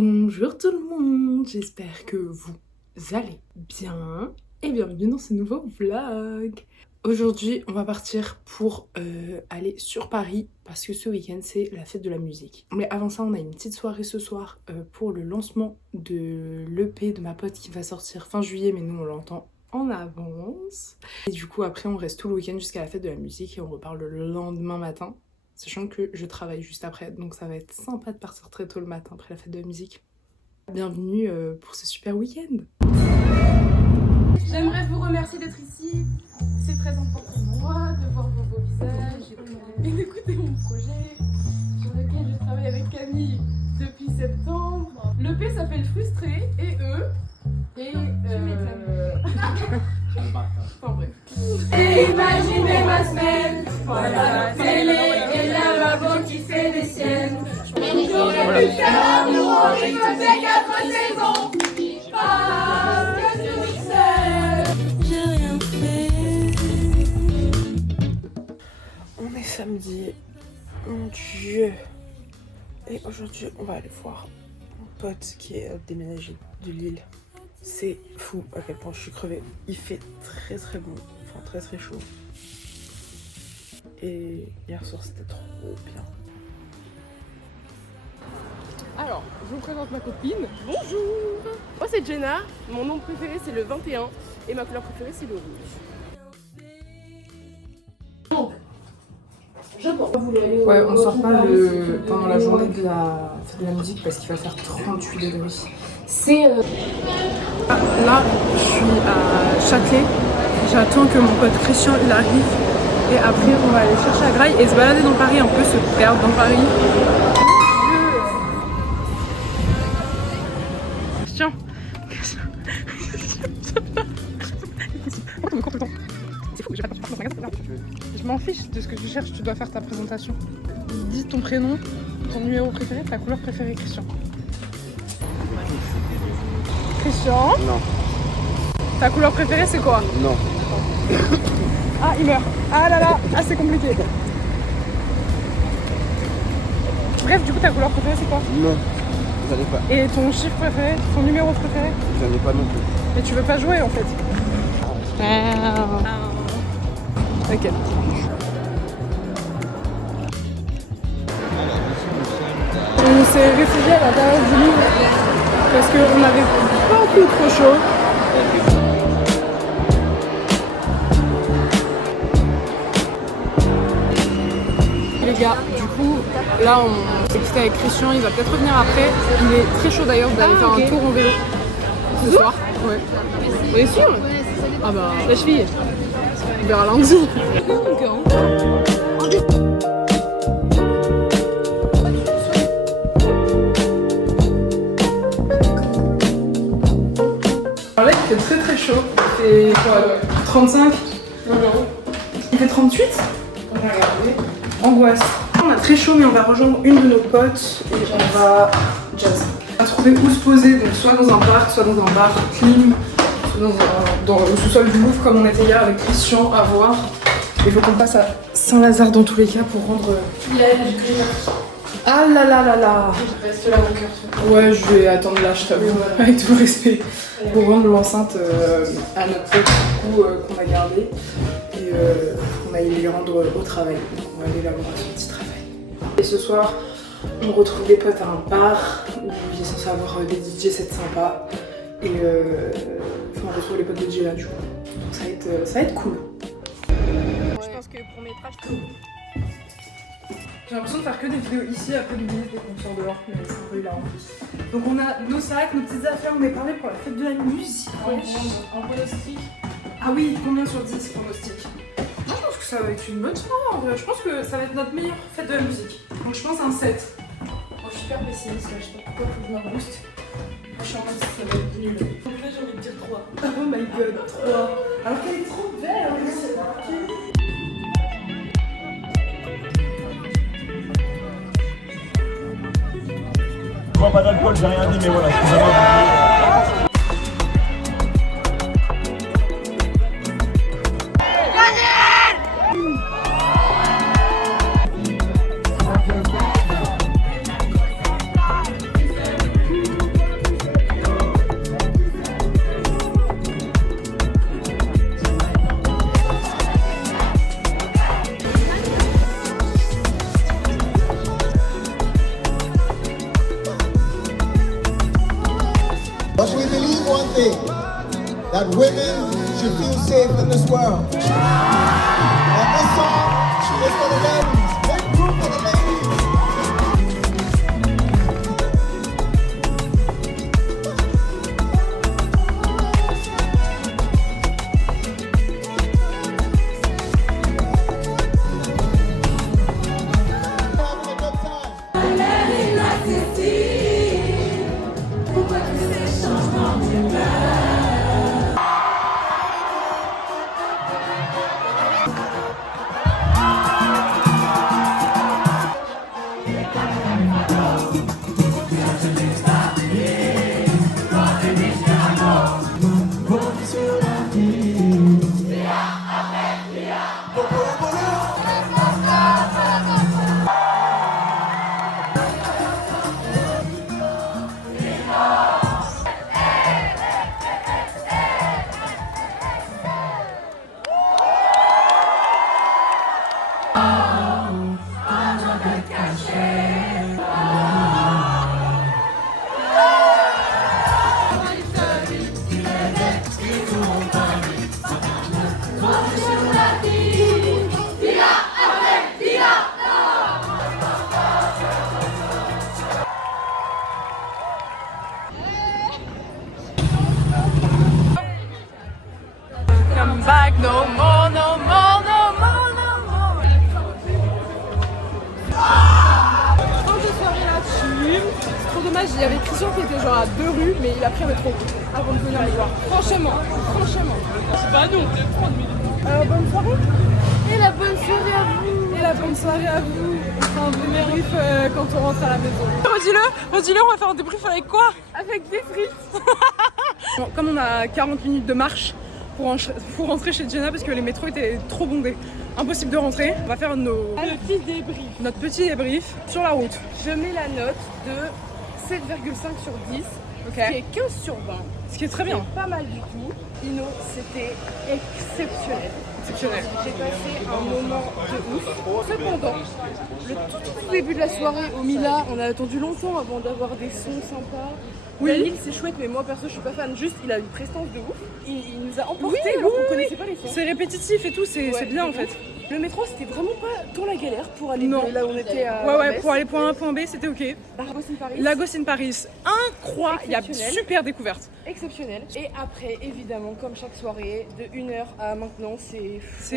Bonjour tout le monde, j'espère que vous allez bien et bienvenue dans ce nouveau vlog. Aujourd'hui on va partir pour aller sur Paris parce que ce week-end c'est la fête de la musique. Mais avant ça on a une petite soirée ce soir pour le lancement de l'EP de ma pote qui va sortir fin juillet, mais nous on l'entend en avance. Et du coup après on reste tout le week-end jusqu'à la fête de la musique et on repart le lendemain matin. Sachant que je travaille juste après, donc ça va être sympa de partir très tôt le matin après la fête de la musique. Bienvenue pour ce super week-end. J'aimerais vous remercier d'être ici. C'est très important pour moi de voir vos beaux visages et d'écouter mon projet sur lequel je travaille avec Camille depuis septembre. L'EP s'appelle Frustré et eux. Et enfin bref. Imaginez ma semaine, voilà la télé et la maman qui fait des siennes. J'aurais pu faire l'amour au rythme des 4 saisons. Parce que tu sais, j'ai rien fait. On est samedi, mon dieu. Et aujourd'hui on va aller voir mon pote qui est déménagé de Lille. C'est fou à quel point je suis crevée. Il fait très très bon, enfin très très chaud. Et hier soir c'était trop bien. Alors, je vous présente ma copine. Bonjour. Moi c'est Jenna, mon nom préféré c'est le 21 et ma couleur préférée c'est le rouge. Ouais, on sort pas pendant la journée de la fête de la musique parce qu'il va faire 38 degrés. C'est là, je suis à Châtelet. J'attends que mon pote Christian il arrive. Et après, on va aller chercher à Graille et se balader dans Paris, un peu se perdre dans Paris. Christian. C'est fou, j'ai pas de temps. Je m'en fiche de ce que tu cherches, tu dois faire ta présentation. Dis ton prénom, ton numéro préféré, ta couleur préférée, Christian. Christian? Non. Ta couleur préférée c'est quoi? Non. Ah, il meurt. Ah là là, ah c'est compliqué. Bref, du coup ta couleur préférée c'est quoi? Non. J'en ai pas. Et ton chiffre préféré, ton numéro préféré? J'en ai pas non plus. Mais tu veux pas jouer en fait? Ok. On s'est réfugié à l'intérieur du Louvre parce qu'on avait beaucoup trop chaud. Les gars, du coup, là on s'est quitté avec Christian, il va peut-être revenir après. Il est très chaud d'ailleurs d'aller faire un tour en vélo ce soir. Ouais. On est sûr? Ah bah, la cheville. On verra lundi. Alors là il fait très très chaud. Il fait quoi? 35? Non. Il fait 38? On va regarder. Angoisse. On a très chaud mais on va rejoindre une de nos potes et on va jazz. On va trouver où se poser, donc soit dans un parc, soit dans un bar clean, soit dans le sous-sol du Louvre comme on était hier avec Christian à voir. Il faut qu'on passe à Saint-Lazare dans tous les cas pour rendre... Ah là là là là. Reste là mon cœur. Ouais, je vais attendre là, je t'avoue, avec tout le respect, pour rendre l'enceinte à notre pote du coup, qu'on a gardé et qu'on aille les rendre au travail. Donc on va aller là voir son petit travail. Et ce soir, on retrouve des potes à un bar où il est censé avoir des DJ sets sympas et on retrouve les potes de DJ là du coup. Donc ça va être cool. Je pense que pour mes trashs, J'ai l'impression de faire que des vidéos ici après du dès qu'on sort dehors, mais c'est un peu hilarant. Donc on a nos sacs, nos petites affaires, on est parlé pour la fête de la musique. en pronostic. Ah oui, combien sur 10 pronostic? Moi je pense que ça va être une bonne soirée en vrai. Je pense que ça va être notre meilleure fête de la musique. Donc je pense un 7. Moi je suis super pessimiste là, je sais pas pourquoi faut que je me rebooste. Moi je suis en mode ça va être nul. Donc là j'ai envie de dire 3. Oh my god, 3. Alors qu'elle est trop belle, hein. Je bois pas d'alcool, j'ai rien dit, mais voilà, excusez-moi. But we believe one thing, that women should feel safe in this world. And this song is for the ladies. One group for the ladies. Come back, no more, no more, no more, no more. Fin de soirée là-dessus. C'est trop dommage, il y avait Christian qui était genre à 2 rues, mais il a pris un métro avant de venir les voir. Franchement. C'est pas nous, on fait 30 minutes. Bonne soirée. Et la bonne soirée à vous. Et la bonne soirée à vous. On fera un débrief quand on rentre à la maison. Redis-le, on va faire un débrief avec quoi? Avec des frites. Bon, comme on a 40 minutes de marche pour rentrer chez Jenna parce que les métros étaient trop bondés. Impossible de rentrer. On va faire notre petit débrief sur la route. Je mets la note de 7,5 sur 10, Ok. qui est 15 sur 20. Ce qui est très bien. Pas mal du tout. Ino, c'était exceptionnel. Exceptionnel. J'ai passé un moment de ouf. Cependant, le tout début de la soirée au Mila, on a attendu longtemps avant d'avoir des sons sympas. Oui. La ville c'est chouette, mais moi perso je suis pas fan. Juste, il a une prestance de ouf. Il nous a emportés Oui, alors oui, qu'on connaissait pas les sons. C'est répétitif et tout, c'est Ouais, bien en de fait. ouf. Le métro c'était vraiment pas dans la galère pour aller Non. de là où on était à Ouais, Metz. pour aller point A, point B, c'était ok. Lagos in Paris. Lagos in Paris, incroyable, Exceptionnel. super découverte. Exceptionnel. Et après, évidemment, comme chaque soirée, de 1h à maintenant, C'est,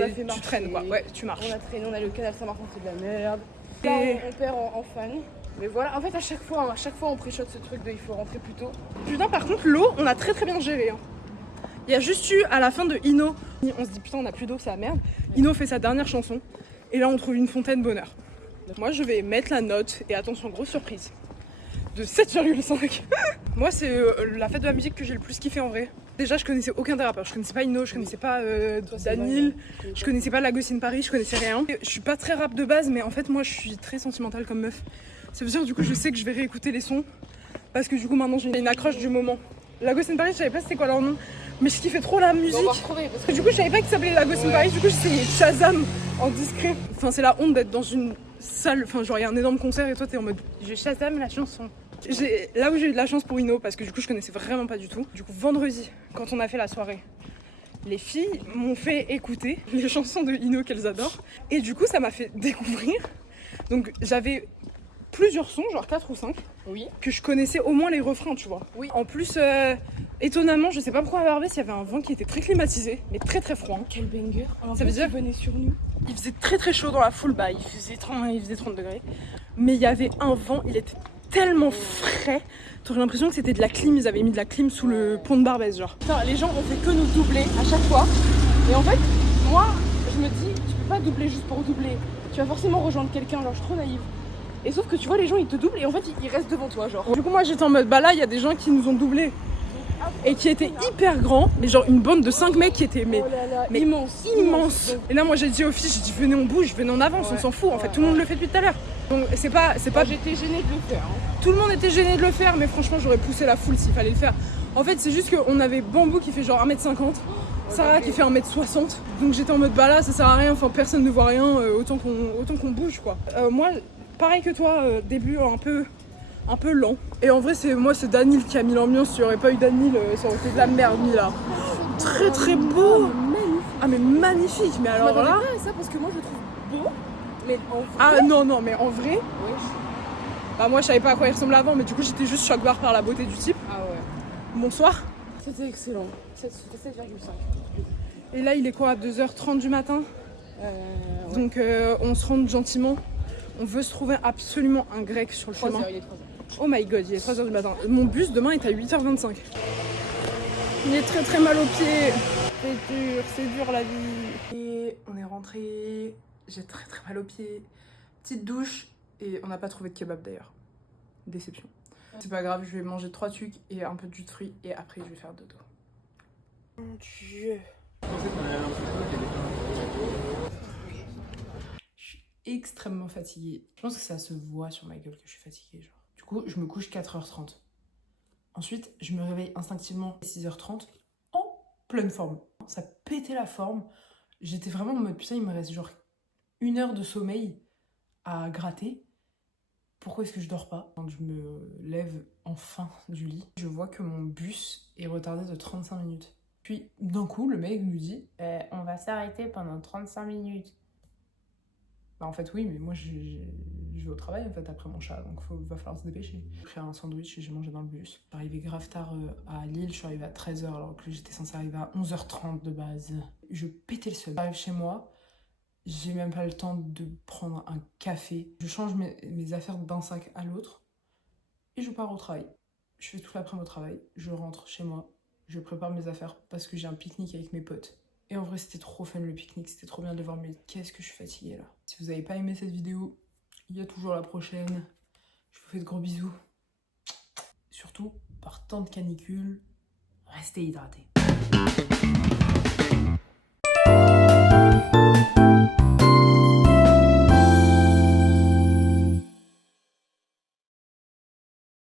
on a fait tu marcher. traînes quoi, ouais, tu marches. On a traîné, on a le canal Saint-Martin, c'est de la merde. Et- Là, on perd en fan. Mais voilà, en fait, à chaque fois, on pré-shot ce truc de il faut rentrer plus tôt. Putain, par contre, l'eau, on a très très bien géré. Hein. Il y a juste eu à la fin de Ino, on se dit putain, on a plus d'eau, c'est la merde. Ino fait sa dernière chanson et là on trouve une fontaine bonheur. Donc moi je vais mettre la note, et attention, grosse surprise, de 7,5. Moi c'est la fête de la musique que j'ai le plus kiffé en vrai. Déjà je connaissais aucun des rappeurs, je connaissais pas Ino, je connaissais pas Daniel, je connaissais pas Lagos in Paris, je connaissais rien. Je suis pas très rap de base, mais en fait moi je suis très sentimentale comme meuf. Ça veut dire du coup je sais que je vais réécouter les sons parce que du coup maintenant j'ai une accroche du moment. Lagos in Paris, je savais pas c'était quoi leur nom, mais je kiffais trop la musique. On va retrouver parce que Du coup, je savais pas qu'il s'appelait Lagos in Paris, du coup, j'ai essayé Shazam en discret. Enfin, c'est la honte d'être dans une salle, enfin, genre, il y a un énorme concert et toi, t'es en mode je Shazam la chanson. Là où j'ai eu de la chance pour Ino, parce que du coup, je connaissais vraiment pas du tout. Du coup, vendredi, quand on a fait la soirée, les filles m'ont fait écouter les chansons de Ino qu'elles adorent. Et du coup, ça m'a fait découvrir. Donc, j'avais plusieurs sons, genre 4 ou 5, oui. que je connaissais au moins les refrains, tu vois. Oui. En plus, étonnamment, je sais pas pourquoi à Barbès, il y avait un vent qui était très climatisé, mais très très froid. Quel banger. Ça veut dire- venait sur nous. Il faisait très très chaud dans la foule, bah il faisait 30 degrés. Mais il y avait un vent, il était tellement frais. T'aurais l'impression que c'était de la clim, ils avaient mis de la clim sous le pont de Barbès, genre. Putain, les gens ont fait que nous doubler à chaque fois. Et en fait, moi, je me dis, tu peux pas doubler juste pour doubler. Tu vas forcément rejoindre quelqu'un, genre je suis trop naïve. Et sauf que tu vois, les gens ils te doublent et en fait ils restent devant toi, genre. Du coup, moi j'étais en mode, bah là, il y a des gens qui nous ont doublés. Et qui étaient hyper grands, mais genre une bande de 5 mecs qui étaient mais Oh là là, mais immense. immense. Et là moi j'ai dit aux filles, j'ai dit venez on bouge, venez en avance, on s'en fout. En fait tout le monde le fait depuis tout à l'heure. Donc c'est pas J'étais gênée de le faire. Hein. tout le monde était gêné de le faire, mais franchement j'aurais poussé la foule s'il fallait le faire. En fait c'est juste qu'on avait Bambou qui fait genre 1m50, Sarah qui fait 1m60. Donc j'étais en mode bah là ça sert à rien, enfin personne ne voit rien, autant qu'on bouge quoi. Moi pareil que toi, début un peu un peu lent. Et en vrai, c'est Daniel qui a mis l'ambiance. S'il n'y aurait pas eu Daniel, ça aurait été de la merde mis là. Très très beau. Ah mais magnifique. Mais alors là. pas à ça parce que moi je le trouve beau. Mais en vrai. Ah non, mais en vrai. Bah moi je savais pas à quoi il ressemblait avant, mais du coup j'étais juste choquée par la beauté du type. Ah ouais. Bonsoir. C'était excellent. C'était 7,5. Et là il est quoi, 2h30 du matin? Ouais. Donc on se rend gentiment. On veut se trouver absolument un grec sur le chemin. 3h, il est 3h. Oh my god, il est 3h du matin. Mon bus demain est à 8h25. Il est très très mal aux pieds. C'est dur la vie. Et on est rentré. J'ai très très mal aux pieds. Petite douche. Et on n'a pas trouvé de kebab d'ailleurs. Déception. C'est pas grave, je vais manger 3 trucs et un peu de jus de fruits et après je vais faire dodo. Mon Dieu. Je suis extrêmement fatiguée. Je pense que ça se voit sur ma gueule que je suis fatiguée. Genre. Du coup, je me couche 4h30. Ensuite, je me réveille instinctivement à 6h30 en pleine forme. Ça pétait la forme. J'étais vraiment en mode putain, il me reste genre 1 heure de sommeil à gratter. Pourquoi est-ce que je dors pas? Quand je me lève enfin du lit, je vois que mon bus est retardé de 35 minutes. Puis d'un coup, le mec nous dit on va s'arrêter pendant 35 minutes. Bah en fait oui, mais moi je vais au travail en fait après mon chat, donc va falloir se dépêcher. J'ai pris un sandwich et j'ai mangé dans le bus. Je suis arrivée grave tard à Lille, je suis arrivée à 13h alors que j'étais censée arriver à 11h30 de base. Je pétais le seum. J'arrive chez moi. J'ai même pas le temps de prendre un café. Je change mes affaires d'un sac à l'autre et je pars au travail. Je fais toute l'après-midi au travail, je rentre chez moi, je prépare mes affaires parce que j'ai un pique-nique avec mes potes. Et en vrai, c'était trop fun le pique-nique, c'était trop bien de les voir, mais qu'est-ce que je suis fatiguée là. Si vous avez pas aimé cette vidéo, il y a toujours la prochaine. Je vous fais de gros bisous. Surtout, par temps de canicule, restez hydratés.